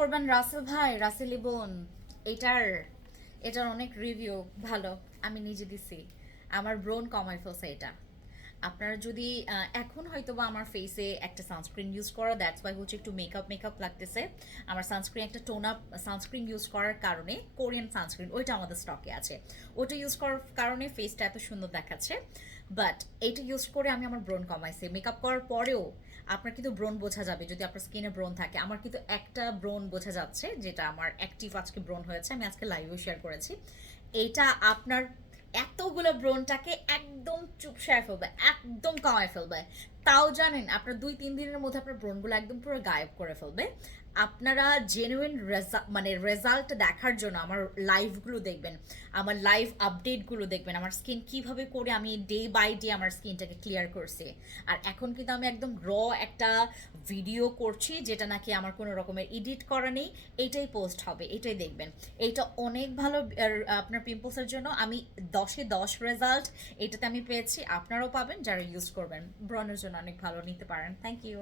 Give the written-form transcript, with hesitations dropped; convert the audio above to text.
করবেন রাসেল ভাই, রাসেল ইবন। এটার এটার অনেক রিভিউ ভালো। আমি নিজে দিছি। আমার ব্রণ কমায় ফেলছে এটা। আপনারা যদি এখন হয়তো বা আমার ফেসে একটা সানস্ক্রিন ইউজ করা, দ্যাটস ওয়াই হচ্ছে একটু মেকআপ মেকআপ লাগতেছে। আমার সানস্ক্রিন একটা টোন আপ সানস্ক্রিন ইউজ করার কারণে, কোরিয়ান সানস্ক্রিন ওইটা আমাদের স্টকে আছে, ওটা ইউজ করার কারণে ফেসটা এত সুন্দর দেখাচ্ছে। বাট এইটা ইউজ করে আমি আমার ব্রণ কমাইছি। মেকআপ করার পরেও আপনার কিন্তু ব্রণ বোঝা যাবে যদি আপনার স্কিনে ব্রণ থাকে। আমার কিন্তু একটা ব্রণ বোঝা যাচ্ছে, যেটা আমার অ্যাক্টিভ আজকে ব্রণ হয়েছে, আমি আজকে লাইভেও শেয়ার করেছি। এইটা আপনার এতগুলো ব্রণটাকে একদম চুপসায় ফেলবে, একদম কমায় ফেলবে। তাও জানেন আপনার 2-3 দিনের মধ্যে আপনার ব্রণগুলো একদম পুরো গায়েব করে ফেলবে। আপনারা জেনুইন মানে রেজাল্ট দেখার জন্য আমার লাইভগুলো দেখবেন, আমার লাইভ আপডেটগুলো দেখবেন, আমার স্কিন কিভাবে করে আমি ডে বাই ডে আমার স্কিনটাকে ক্লিয়ার করছি। আর এখন কিন্তু আমি একদম একটা ভিডিও করছি, যেটা নাকি আমার কোনো রকমের এডিট করা নেই। এইটাই পোস্ট হবে, এটাই দেখবেন। এইটা অনেক ভালো আপনার পিম্পলসের জন্য। আমি 10-এ 10 রেজাল্ট এটাতে আমি পেয়েছি, আপনারাও পাবেন যারা ইউজ করবেন। ব্রণের জন্য অনেক ভালো, নিতে পারেন। Thank you.